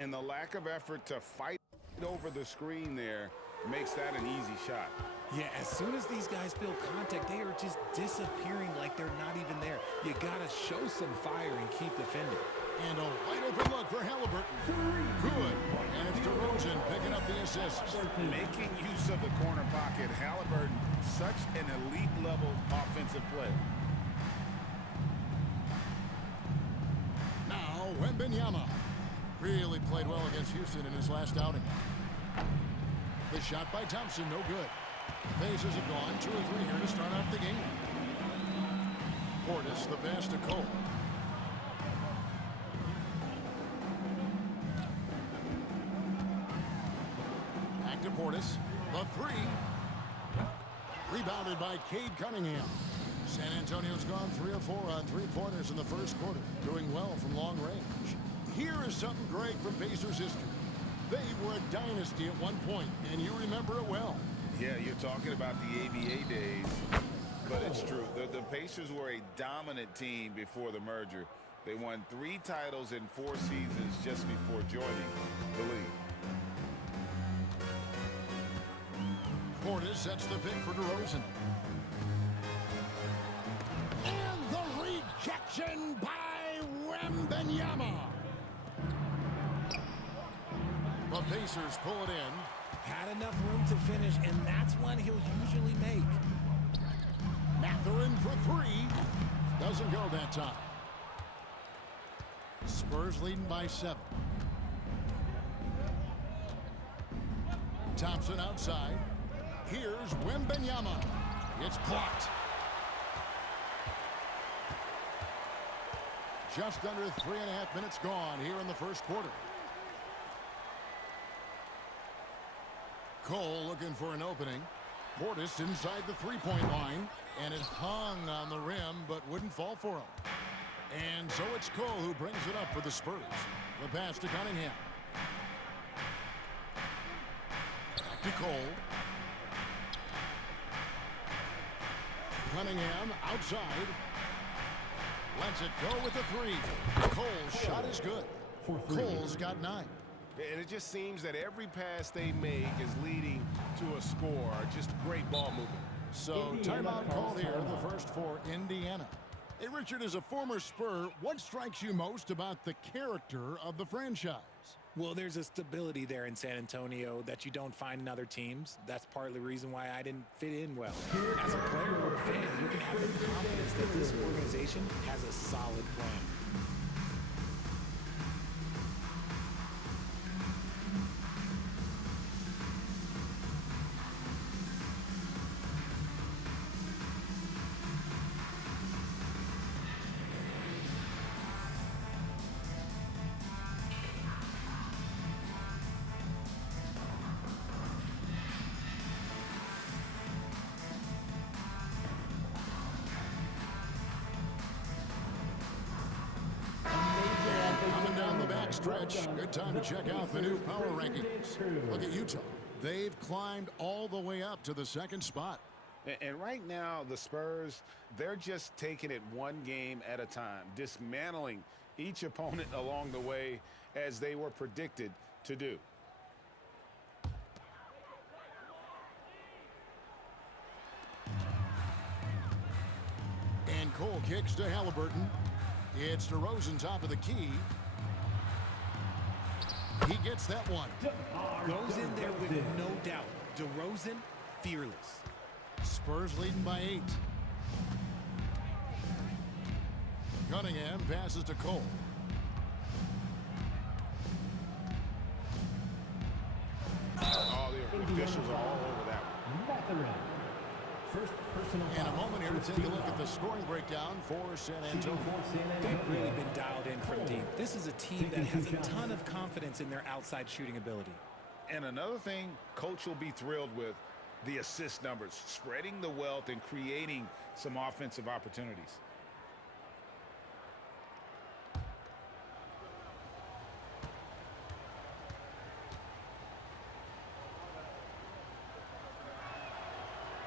And the lack of effort to fight over the screen there makes that an easy shot. Yeah, as soon as these guys feel contact, they are just disappearing like they're not even there. You got to show some fire and keep defending. And a wide open look for Halliburton. Good. And it's DeRozan picking up the assist. Making use of the corner pocket, Halliburton, such an elite-level offensive player. Now, Wembanyama. Really played well against Houston in his last outing. The shot by Thompson, no good. Pacers have gone 2 or 3 here to start out the game. Portis, the pass to Cole. Back to Portis. The 3. Rebounded by Cade Cunningham. San Antonio's gone 3 of 4 on 3-pointers in the first quarter, doing well from long range. Here is something great from Pacers history. They were a dynasty at one point, and you remember it well. Yeah, you're talking about the ABA days, but it's true. The Pacers were a dominant team before the merger. They won 3 titles in 4 seasons just before joining the league. Portis sets the pick for DeRozan. And the rejection by Wembanyama. The Pacers pull it in. Had enough room to finish, and that's one he'll usually make. Mathurin for 3. Doesn't go that time. Spurs leading by 7. Thompson outside. Here's Wembanyama. It's blocked. Just under 3.5 minutes gone here in the first quarter. Cole looking for an opening. Portis inside the three-point line. And it hung on the rim, but wouldn't fall for him. And so it's Cole who brings it up for the Spurs. The pass to Cunningham. Back to Cole. Cunningham outside. Lets it go with the 3. Cole's shot is good. Cole's got 9. And it just seems that every pass they make is leading to a score. Just great ball movement. So timeout called here, the first for Indiana. Hey, Richard, as a former Spur, what strikes you most about the character of the franchise? Well, there's a stability there in San Antonio that you don't find in other teams. That's partly the reason why I didn't fit in well. As a player or a fan, you can have the confidence that this organization has a solid plan. Coming down the backstretch, good time to check out the new power rankings. Look at Utah. They've climbed all the way up to the 2nd spot. And right now, the Spurs, they're just taking it one game at a time, dismantling each opponent along the way as they were predicted to do. And Cole kicks to Halliburton. It's DeRozan top of the key. He gets that one. Goes in there with no doubt. DeRozan, fearless. Spurs leading by 8. Cunningham passes to Cole. Oh, the officials are all over that one. First personal And a foul. moment here to take a look at the scoring breakdown for San Antonio. They've really been dialed in from deep. This is a team that has a ton of confidence in their outside shooting ability. And another thing Coach will be thrilled with, the assist numbers, spreading the wealth and creating some offensive opportunities.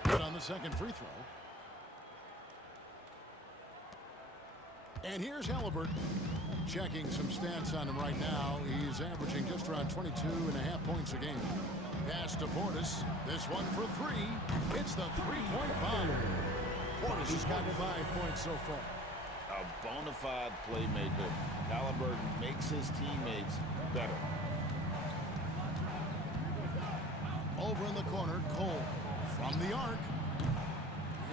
Good on the second free throw. And here's Halliburton. Checking some stats on him right now. He's averaging just around 22.5 points a game. Pass to Portis. This one for three. It's the three-point bomb. Portis has gotten 5 points so far. A bona fide playmaker. Halliburton makes his teammates better. Over in the corner, Cole from the arc.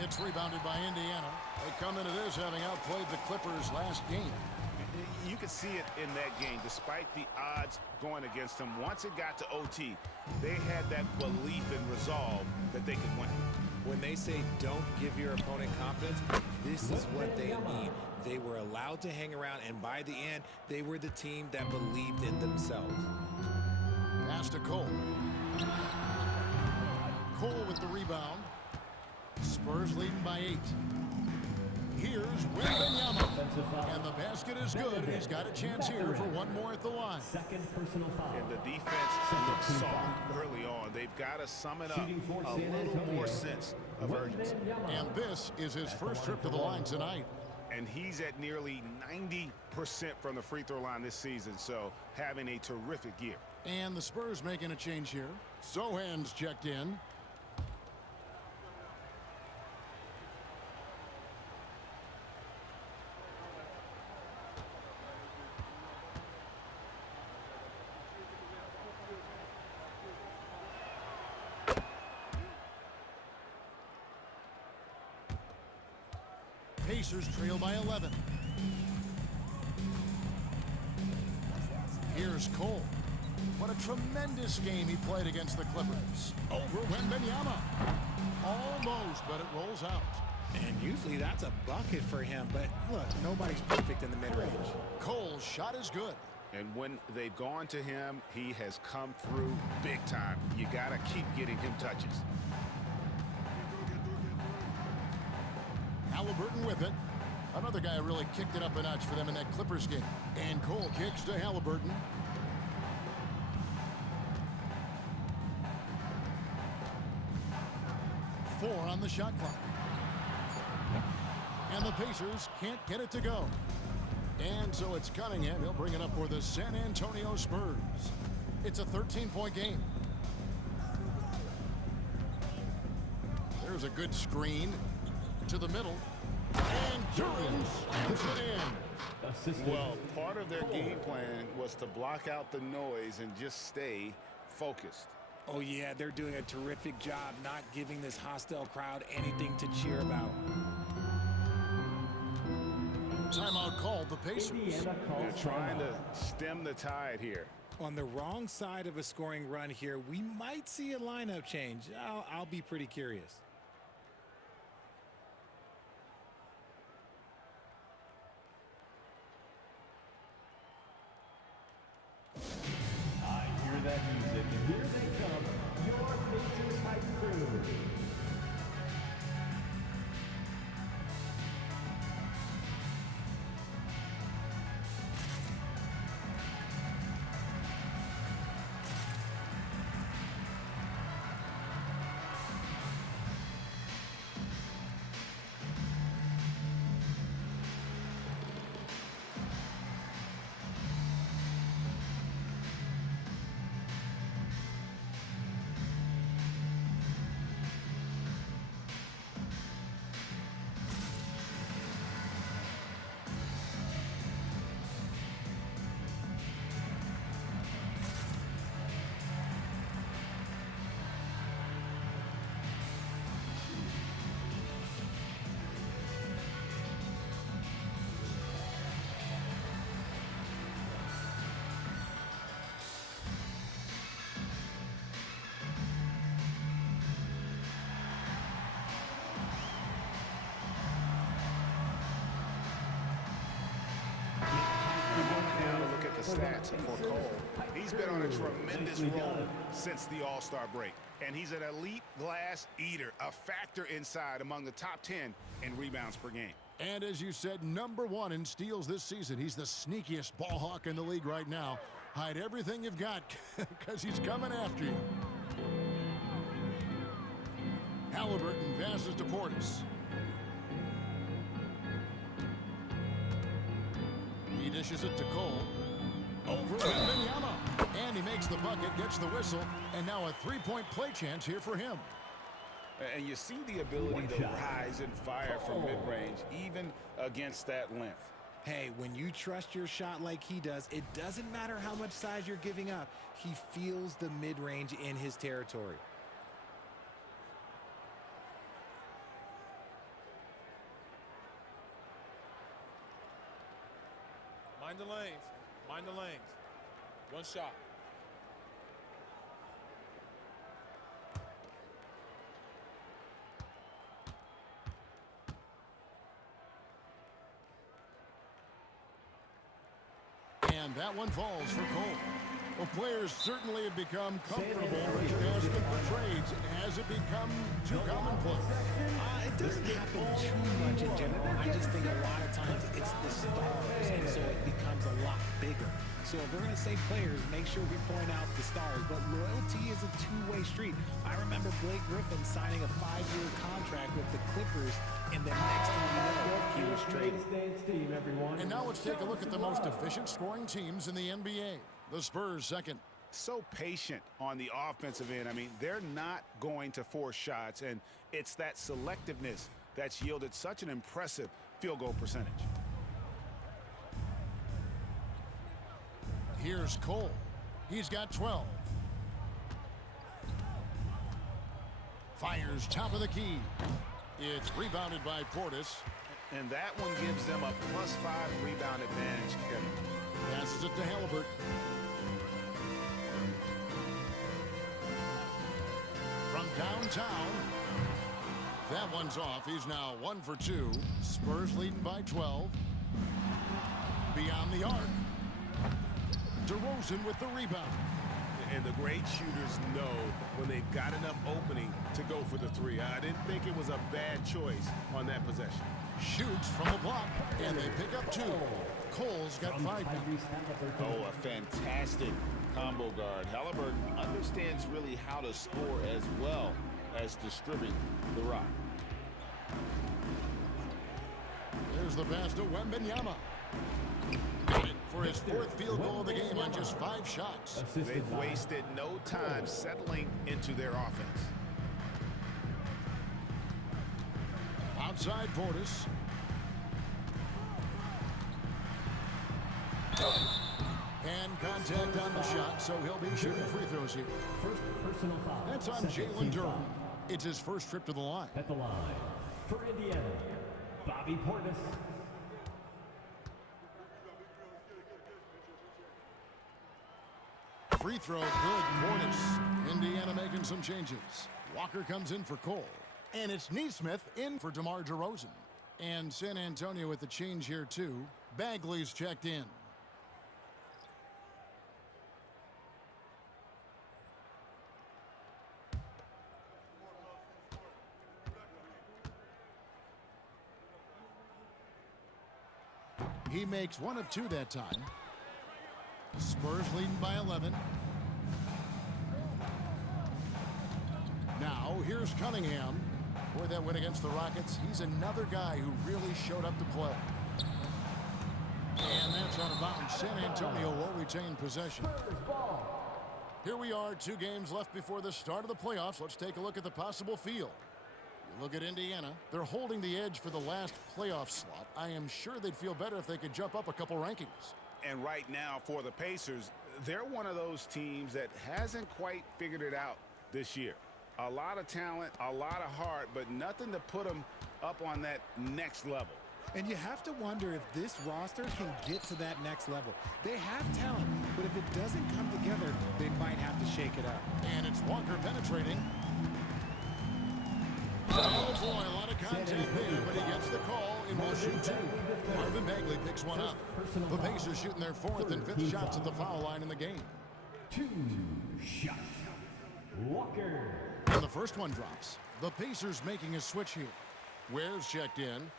It's rebounded by Indiana. They come into this having outplayed the Clippers last game. You could see it in that game. Despite the odds going against them, once it got to OT, they had that belief and resolve that they could win. When they say don't give your opponent confidence, this is what they mean. They were allowed to hang around, and by the end, they were the team that believed in themselves. Pass to Cole. Cole with the rebound. Spurs leading by 8. Here's Wembanyama. And the basket is good. He's got a chance here for one more at the line. Second personal foul. And the defense looks soft early on. They've got to sum it up a little more sense of urgency. And this is his first trip to the line tonight. And he's at nearly 90% from the free throw line this season, so having a terrific year. And the Spurs making a change here. Sohan's checked in. Pacers trail by 11. Here's Cole. What a tremendous game he played against the Clippers. Over Wembanyama. Almost, but it rolls out. And usually that's a bucket for him, but look, nobody's perfect in the mid-range. Cole's shot is good. And when they've gone to him, he has come through big time. You got to keep getting him touches. Halliburton with it. Another guy who really kicked it up a notch for them in that Clippers game. And Cole kicks to Halliburton. Four on the shot clock. And the Pacers can't get it to go. And so it's Cunningham. He'll bring it up for the San Antonio Spurs. It's a 13-point game. There's a good screen to the middle. And Durham slams it in. Assistant. Well, part of their game plan was to block out the noise and just stay focused. Oh yeah, they're doing a terrific job not giving this hostile crowd anything to cheer about. Timeout called the Pacers. Indiana calls They're trying timeout. to stem the tide here. On the wrong side of a scoring run here, we might see a lineup change. I'll be pretty curious. I hear that music, and here they come, your Pacers hype crew. Stats for Cole. He's been on a tremendous roll since the All-Star break. And he's an elite glass eater, a factor inside among the top 10 in rebounds per game. And as you said, #1 in steals this season. He's the sneakiest ball hawk in the league right now. Hide everything you've got because he's coming after you. Halliburton passes to Portis. He dishes it to Cole. Over Wembanyama. And he makes the bucket, gets the whistle, and now a three-point play chance here for him. And you see the ability to rise and fire from mid-range, even against that length. Hey, when you trust your shot like he does, it doesn't matter how much size you're giving up. He feels the mid-range in his territory. Mind the lanes. Mind the lanes. One shot. And that one falls for Cole. Well, players certainly have become comfortable asking for trades as it becomes too commonplace. It doesn't happen too much in general. I just think a lot of times it's the stars, and so it becomes a lot bigger. So if we're going to say players, make sure we point out the stars. But loyalty is a two-way street. I remember Blake Griffin signing a 5-year contract with the Clippers, and then next thing you know, he was traded. And now let's take a look at the most efficient scoring teams in the NBA. The Spurs second. So patient on the offensive end. I mean, they're not going to force shots, and it's that selectiveness that's yielded such an impressive field goal percentage. Here's Cole. He's got 12. Fires top of the key. It's rebounded by Portis. And that one gives them a +5 rebound advantage, Kevin. Passes it to Halliburton. From downtown. That one's off. He's now 1 for 2. Spurs leading by 12. Beyond the arc. DeRozan with the rebound. And the great shooters know when they've got enough opening to go for the three. I didn't think it was a bad choice on that possession. Shoots from the block, and they pick up 2. Cole's got 5 now. Oh, a fantastic combo guard. Halliburton understands really how to score as well as distribute the rock. There's the pass to Wembanyama. Got it for his 4th field goal of the game on just 5 shots. They've wasted no time settling into their offense. Outside Portis. And contact on the shot, so he'll be shooting free throws here. First personal foul. That's on Jalen Durham. It's his first trip to the line. At the line for Indiana, Bobby Portis. Free throw, good. Portis. Indiana making some changes. Walker comes in for Cole. And it's Neesmith in for DeMar DeRozan. And San Antonio with the change here, too. Bagley's checked in. He makes 1 of 2 that time. Spurs leading by 11. Now, here's Cunningham. Boy, that win against the Rockets. He's another guy who really showed up to play. And that's out of bounds. San Antonio will retain possession. Here we are, 2 games left before the start of the playoffs. Let's take a look at the possible field. You look at Indiana. They're holding the edge for the last playoff slot. I am sure they'd feel better if they could jump up a couple rankings. And right now for the Pacers, they're one of those teams that hasn't quite figured it out this year. A lot of talent, a lot of heart, but nothing to put them up on that next level. And you have to wonder if this roster can get to that next level. They have talent, but if it doesn't come together, they might have to shake it up. And it's Walker penetrating. Oh boy, a lot of contact there, but he gets the call and will shoot 2. Marvin Bagley picks one up. The Pacers shooting their 4th and 5th shots at the foul line in the game. 2 shots. Walker. And the first one drops. The Pacers making a switch here. Ware's checked in.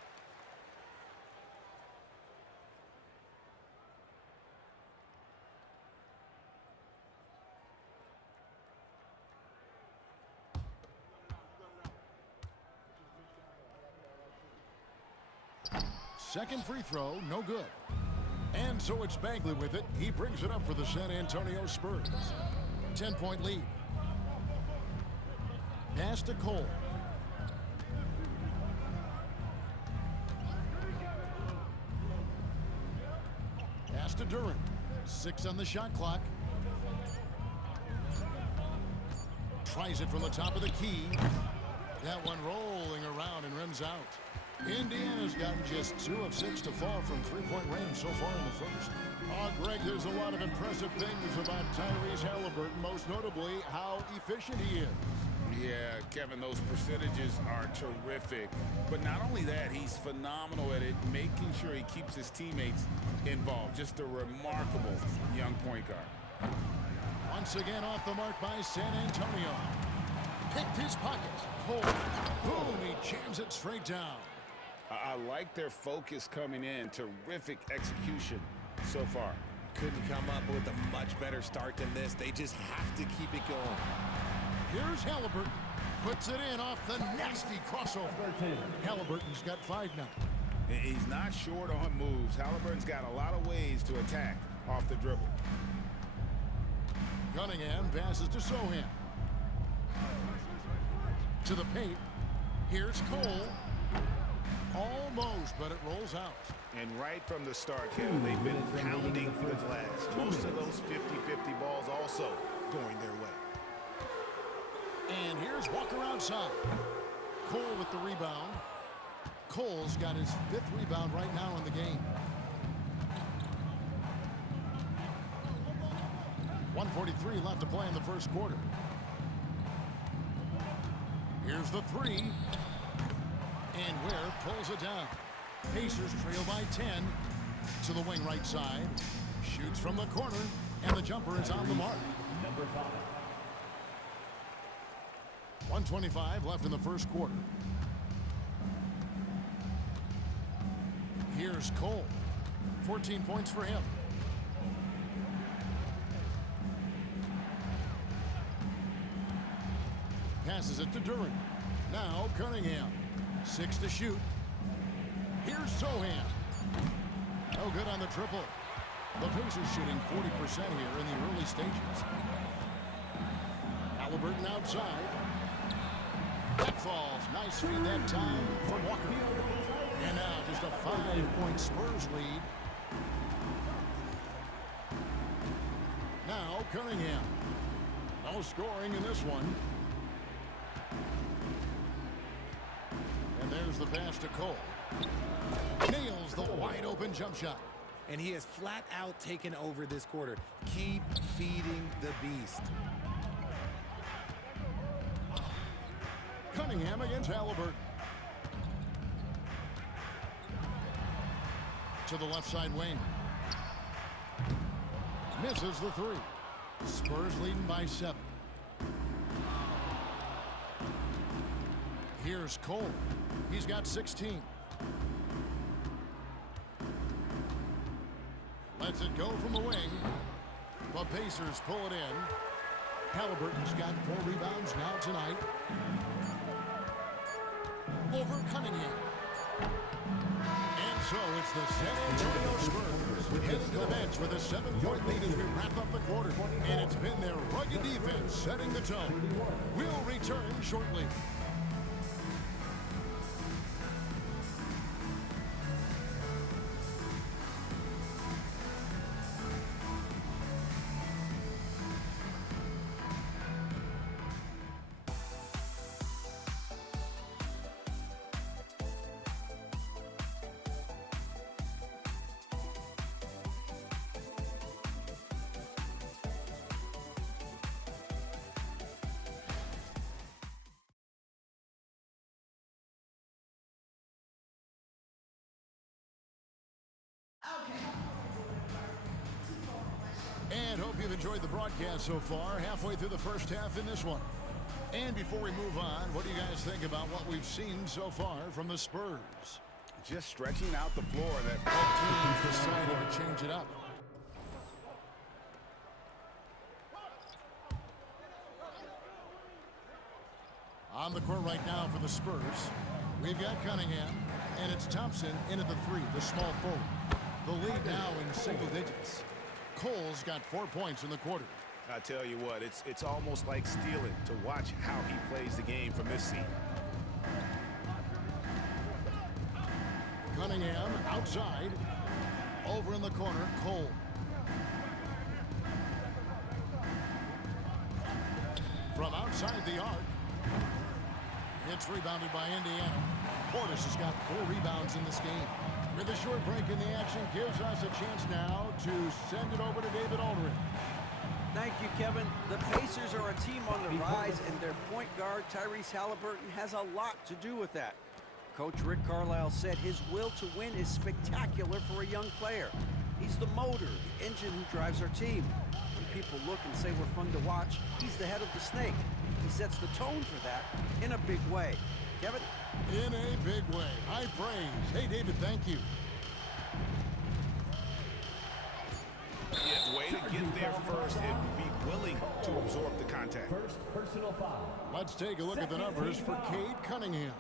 Second free throw, no good. And so it's Bagley with it. He brings it up for the San Antonio Spurs. 10-point lead. Pass to Cole. Pass to Durant. 6 on the shot clock. Tries it from the top of the key. That one rolling around and rims out. Indiana's gotten just 2 of 6 to fall from three-point range so far in the first. Oh, Greg, there's a lot of impressive things about Tyrese Halliburton, most notably how efficient he is. Yeah, Kevin, those percentages are terrific. But not only that, he's phenomenal at it, making sure he keeps his teammates involved. Just a remarkable young point guard. Once again off the mark by San Antonio. Picked his pocket. Cole. Boom, he jams it straight down. I like their focus coming in. Terrific execution so far. Couldn't come up with a much better start than this. They just have to keep it going. Here's Halliburton. Puts it in off the nasty crossover. Halliburton's got 5 now. He's not short on moves. Halliburton's got a lot of ways to attack off the dribble. Cunningham passes to Sohan. To the paint. Here's Cole. Almost, but it rolls out. And right from the start, Kevin, they've been pounding the glass. Most of those 50-50 balls also going their way. And here's Walker outside. Cole with the rebound. Cole's got his 5th rebound right now in the game. 1:43 left to play in the first quarter. Here's the 3. And Ware pulls it down. Pacers trail by 10 to the wing right side. Shoots from the corner, and the jumper is on the mark. Number 5. 1:25 left in the first quarter. Here's Cole. 14 points for him. Passes it to Durant. Now Cunningham. 6 to shoot. Here's Sohan. No good on the triple. The Pacers shooting 40% here in the early stages. Halliburton outside. That falls. Nice feed that time from Walker. And now just a 5-point Spurs lead. Now Cunningham. No scoring in this one. And there's the pass to Cole. Nails the wide open jump shot. And he has flat out taken over this quarter. Keep feeding the beast. Cunningham against Halliburton. To the left side wing. Misses the 3. Spurs leading by 7. Here's Cole. He's got 16. Lets it go from the wing. The Pacers pull it in. Halliburton's got 4 rebounds now tonight. Over Cunningham. And so it's the San Antonio Spurs headed to the bench with a 7-point lead as we wrap up the quarter. And it's been their rugged defense setting the tone. We'll return shortly. And hope you've enjoyed the broadcast so far, halfway through the first half in this one. And before we move on, what do you guys think about what we've seen so far from the Spurs? Just stretching out the floor. That Both teams decided to change it up. On the court right now for the Spurs, we've got Cunningham, and it's Thompson in at the 3, the small forward. The lead now in single digits. Cole's got 4 points in the quarter. I tell you what, it's almost like stealing to watch how he plays the game from this seat. Cunningham outside. Over in the corner, Cole. From outside the arc. It's rebounded by Indiana. Portis has got 4 rebounds in this game. With a short break in the action gives us a chance now to send it over to David Aldridge. Thank you, Kevin. The Pacers are a team on the rise, and their point guard, Tyrese Halliburton, has a lot to do with that. Coach Rick Carlisle said his will to win is spectacular for a young player. He's the motor, the engine who drives our team. When people look and say we're fun to watch, he's the head of the snake. He sets the tone for that in a big way. Kevin? In a big way. High praise. Hey, David, thank you. Yeah, way to get there first and be willing to absorb the contact. First personal foul. Let's take a look at the numbers for Cade Cunningham.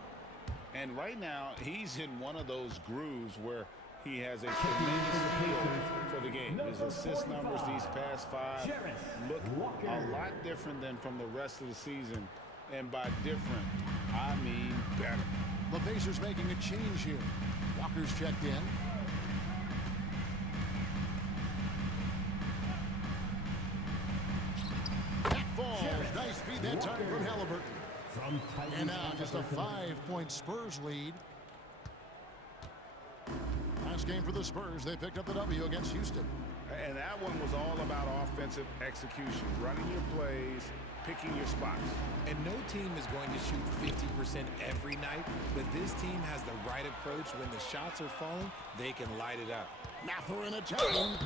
And right now, he's in one of those grooves where he has a tremendous feel for the game. His assist numbers these past 5 look a lot different than from the rest of the season. And by different, I mean better. The Pacers making a change here. Walker's checked in. That falls. Nice feed that time from Halliburton. And now just a 5-point Spurs lead. Last game for the Spurs, they picked up the W against Houston. And that one was all about offensive execution, running your plays, picking your spots. And no team is going to shoot 50% every night, but this team has the right approach. When the shots are falling, they can light it up. Mather in attacking.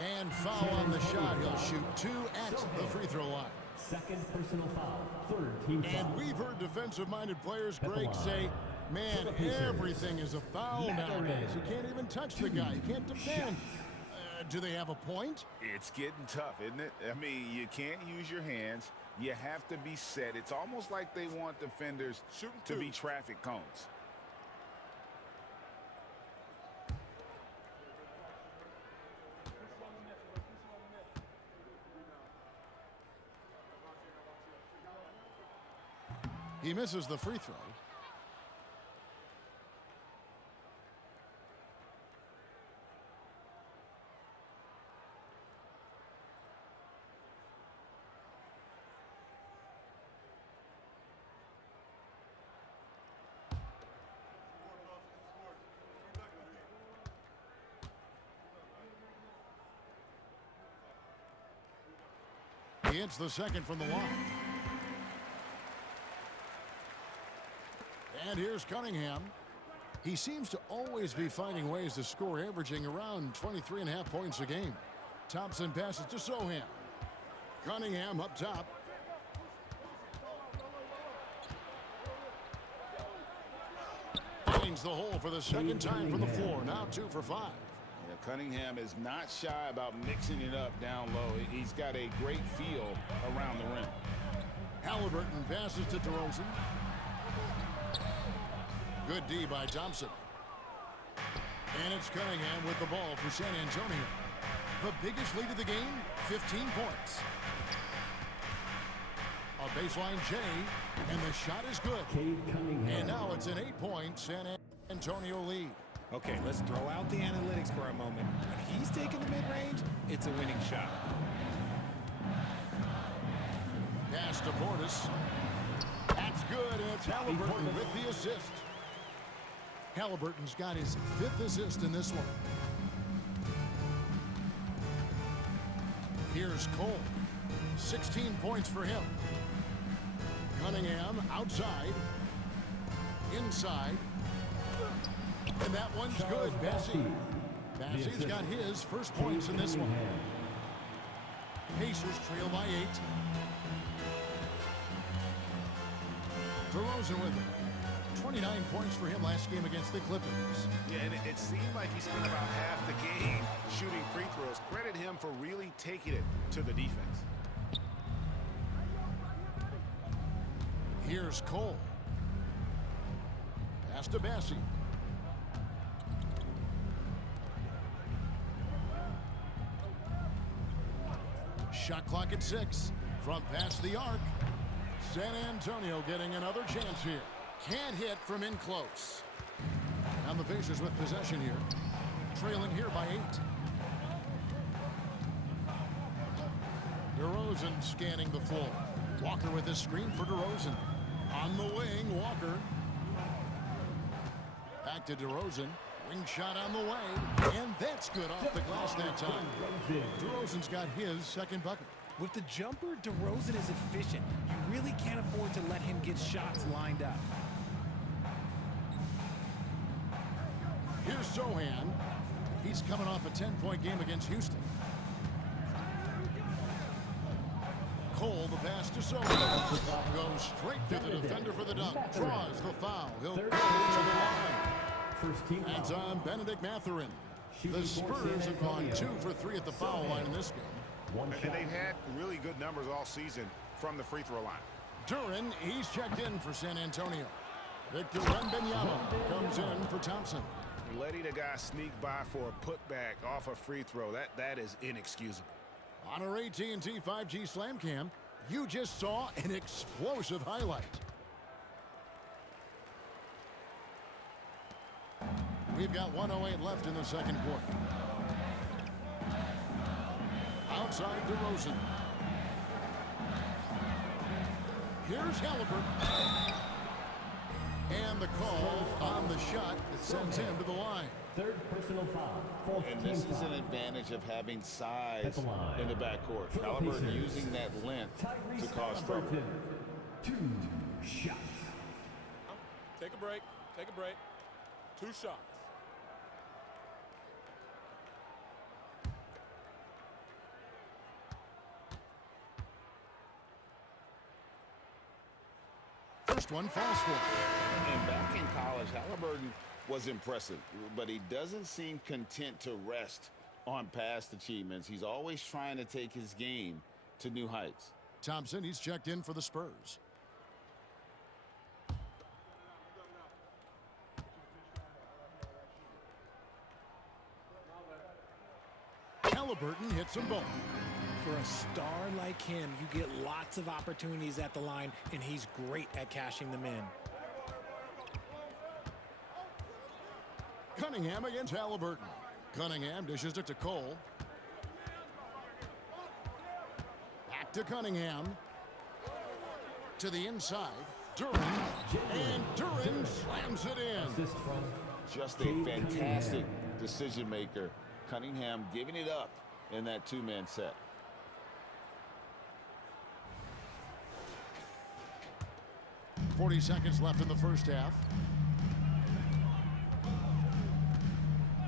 And foul on the shot. He'll shoot 2 at the free throw line. Second personal foul. Third team foul. And we've heard defensive-minded players, Greg, say, man, everything is a foul nowadays. You can't even touch the guy. You can't defend. Do they have a point? It's getting tough, isn't it? I mean, you can't use your hands. You have to be set. It's almost like they want defenders to be traffic cones. He misses the free throw. He hits the second from the line. And here's Cunningham. He seems to always be finding ways to score, averaging around 23.5 points a game. Thompson passes to Sohan. Cunningham up top. Finds the hole for the second time from the floor. Now 2 for 5. Yeah, Cunningham is not shy about mixing it up down low. He's got a great feel around the rim. Halliburton passes to DeRozan. Good D by Thompson. And it's Cunningham with the ball for San Antonio. The biggest lead of the game, 15 points. A baseline J, and the shot is good. Cade Cunningham. And now it's an 8-point San Antonio lead. Okay, let's throw out the analytics for a moment. When he's taking the mid-range, it's a winning shot. Pass to Portis. That's good, and it's Halliburton with the assist. Halliburton's got his 5th assist in this one. Here's Cole. 16 points for him. Cunningham outside. Inside. And that one's good. Bessie. Bessie's got his first points in this one. Pacers trail by 8. DeRozan with it. 29 points for him last game against the Clippers. Yeah, and it seemed like he spent about half the game shooting free throws. Credit him for really taking it to the defense. Here's Cole. Pass to Bessie. Shot clock at 6. From past the arc. San Antonio getting another chance here. Can't hit from in close. And the Pacers with possession here. Trailing here by 8. DeRozan scanning the floor. Walker with the screen for DeRozan. On the wing, Walker. Back to DeRozan. Wing shot on the way. And that's good off the glass that time. DeRozan's got his second bucket. With the jumper, DeRozan is efficient. You really can't afford to let him get shots lined up. Here's Sohan. He's coming off a 10-point game against Houston. Cole, the pass to Sohan. Goes straight to the defender for the dunk. Draws the foul. He'll go to the line. That's on Benedict Mathurin. The Spurs have gone 2 for 3 at the foul line in this game. And they've had really good numbers all season from the free throw line. Duren, he's checked in for San Antonio. Victor Wembanyama comes in for Thompson. Letting a guy sneak by for a putback off a free throw, that is inexcusable. On our AT&T 5G Slam Cam, you just saw an explosive highlight. We've got 1:08 left in the second quarter. Outside DeRozan. Here's Halliburton. And the call on the shot that sends him to the line. Third personal foul. And this is an advantage of having size in the backcourt. Halliburton using that length to cause trouble. 2 shots. Take a break. Take a break. 2 shots. First one falls for him. And back in college, Halliburton was impressive, but he doesn't seem content to rest on past achievements. He's always trying to take his game to new heights. Thompson, he's checked in for the Spurs. Halliburton hits them both. For a star like him, you get lots of opportunities at the line, and he's great at cashing them in. Cunningham against Halliburton. Cunningham dishes it to Cole. Back to Cunningham. To the inside. Duren. And Duren slams it in. Just a fantastic decision maker. Cunningham giving it up in that 2-man set. .40 seconds left in the first half.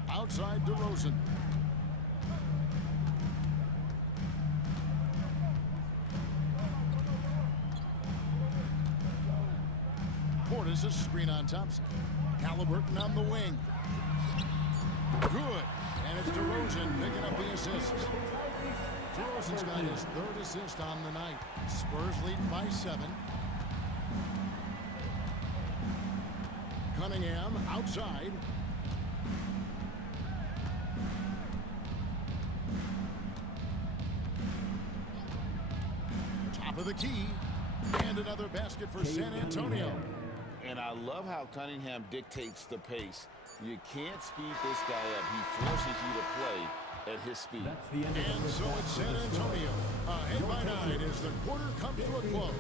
Outside DeRozan. Portis a screen on Thompson. Halliburton on the wing. Good. And it's DeRozan picking up the assist. DeRozan's got his 3rd assist on the night. Spurs leading by 7. Cunningham outside. Top of the key. And another basket for San Antonio. And I love how Cunningham dictates the pace. You can't speed this guy up. He forces you to play at his speed. And so it's San Antonio. Ahead by 9 as the quarter comes to a close.